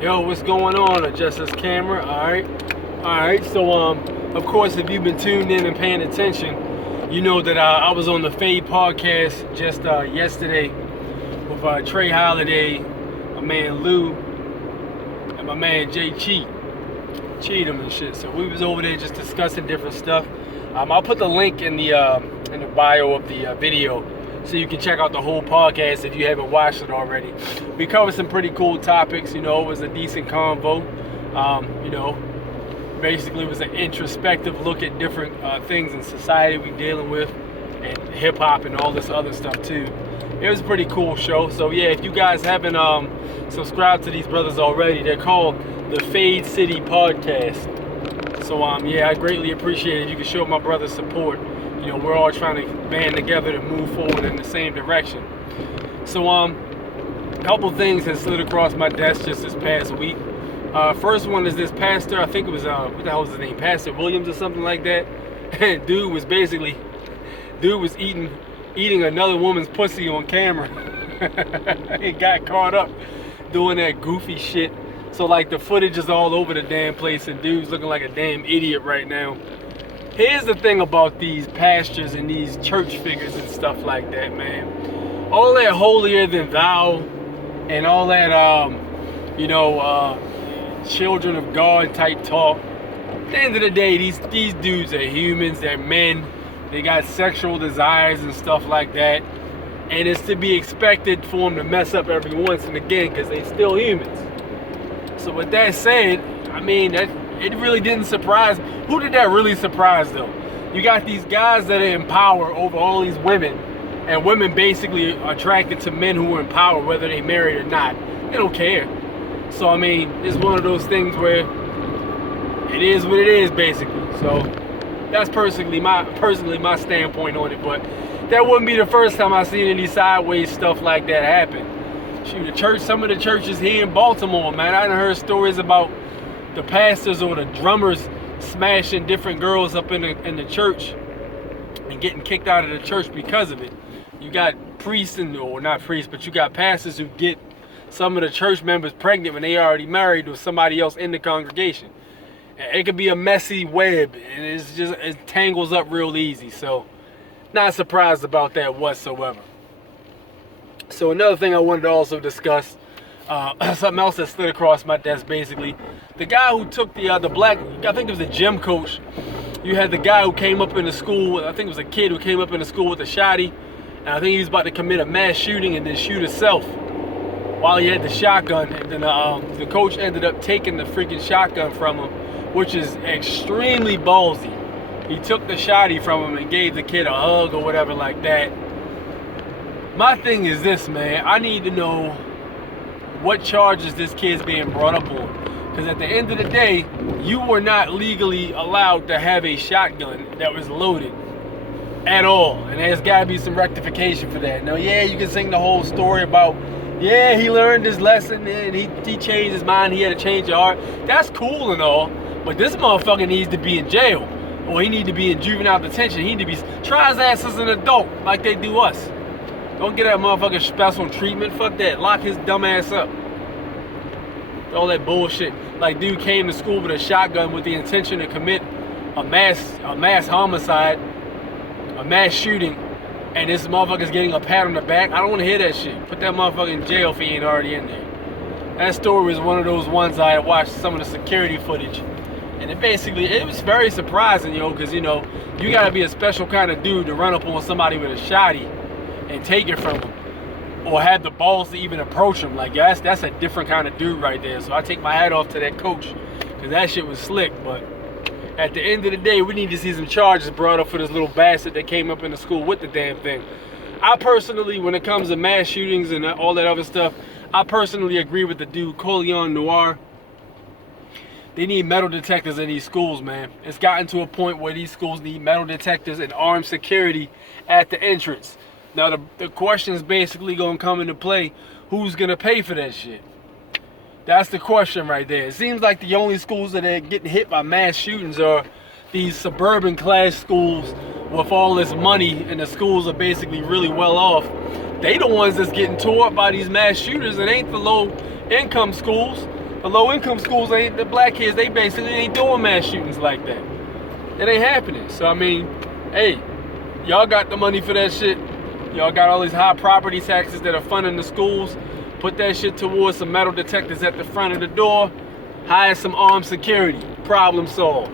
Yo, what's going on? Adjust this camera. Alright. So, of course, if you've been tuned in and paying attention, you know that I was on the Fade podcast just yesterday with Trey Holiday, my man Lou, and my man Jay Cheatham and shit. So we was over there just discussing different stuff. I'll put the link in the bio of the video, so you can check out the whole podcast if you haven't watched it already. We covered some pretty cool topics. You know, it was a decent convo. Basically it was an introspective look at different things in society we dealing with, and hip hop and all this other stuff too. It was a pretty cool show. So yeah, if you guys haven't subscribed to these brothers already, they're called the Fade City Podcast. So yeah, I greatly appreciate it. You can show my brothers support. You know, we're all trying to band together to move forward in the same direction. So a couple things have slid across my desk just this past week. First one is this pastor, I think it was what the hell was his name, Pastor Williams or something like that. And dude was eating another woman's pussy on camera. He got caught up doing that goofy shit. So like the footage is all over the damn place, and dude's looking like a damn idiot right now. Here's the thing about these pastors and these church figures and stuff like that, man. All that holier than thou and all that, children of God type talk. At the end of the day, these dudes are humans, they're men, they got sexual desires and stuff like that. And it's to be expected for them to mess up every once and again, because they still humans. So with that said, I mean, it really didn't surprise me. Who did that really surprise though? You got these guys that are in power over all these women, and women basically are attracted to men who are in power, whether they married or not. They don't care. So I mean, it's one of those things where it is what it is, basically. So that's personally my standpoint on it. But that wouldn't be the first time I've seen any sideways stuff like that happen. Shoot, some of the churches here in Baltimore, man, I done heard stories about the pastors or the drummers smashing different girls up in the church and getting kicked out of the church because of it. You got priests or not priests, but you got pastors who get some of the church members pregnant when they already married with somebody else in the congregation. It could be a messy web, and it tangles up real easy. So not surprised about that whatsoever. So another thing I wanted to also discuss, something else that slid across my desk, basically. The guy who took the black, I think it was a gym coach. You had the guy who came up in the school, I think it was a kid who came up in the school with a shotty, and I think he was about to commit a mass shooting and then shoot himself while he had the shotgun. And then the coach ended up taking the freaking shotgun from him, which is extremely ballsy. He took the shotty from him and gave the kid a hug or whatever like that. My thing is this, man. I need to know what charges this kid's being brought up on. Because at the end of the day, you were not legally allowed to have a shotgun that was loaded at all. And there's got to be some rectification for that. Now, yeah, you can sing the whole story about, yeah, he learned his lesson and he changed his mind. He had a change of heart. That's cool and all. But this motherfucker needs to be in jail. Or he needs to be in juvenile detention. He need to be, try his ass as an adult like they do us. Don't get that motherfucker special treatment. Fuck that. Lock his dumb ass up. All that bullshit. Like, dude came to school with a shotgun with the intention to commit a mass homicide, a mass shooting, and this motherfucker's getting a pat on the back. I don't want to hear that shit. Put that motherfucker in jail if he ain't already in there. That story was one of those ones I had watched some of the security footage. And it was very surprising, because, you gotta be a special kind of dude to run up on somebody with a shotty and take it from him, or have the balls to even approach him. Like, that's a different kind of dude right there. So I take my hat off to that coach, because that shit was slick. But at the end of the day, we need to see some charges brought up for this little bastard that came up in the school with the damn thing. I personally, when it comes to mass shootings and all that other stuff, I personally agree with the dude, Colion Noir. They need metal detectors in these schools, man. It's gotten to a point where these schools need metal detectors and armed security at the entrance. Now, the question is basically going to come into play, who's going to pay for that shit? That's the question right there. It seems like the only schools that are getting hit by mass shootings are these suburban class schools with all this money, and the schools are basically really well off. They the ones that's getting tore up by these mass shooters. It ain't the low income schools. The low-income schools, the black kids, they basically ain't doing mass shootings like that. It ain't happening. So I mean, hey, y'all got the money for that shit. Y'all got all these high property taxes that are funding the schools. Put that shit towards some metal detectors at the front of the door. Hire some armed security. Problem solved.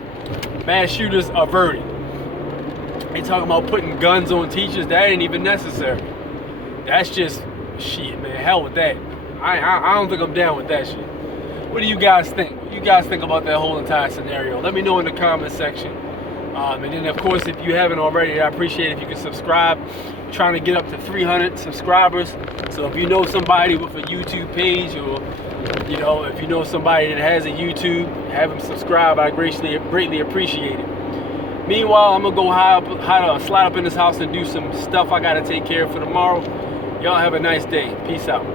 Mass shooters averted. They talking about putting guns on teachers. That ain't even necessary. That's just shit, man. Hell with that. I don't think I'm down with that shit. What do you guys think? What do you guys think about that whole entire scenario? Let me know in the comment section. And then, of course, if you haven't already, I appreciate it if you can subscribe. I'm trying to get up to 300 subscribers. So if you know somebody with a YouTube page, or you know, if you know somebody that has a YouTube, have them subscribe. I greatly appreciate it. Meanwhile, I'm gonna go slide up in this house and do some stuff I gotta take care of for tomorrow. Y'all have a nice day. Peace out.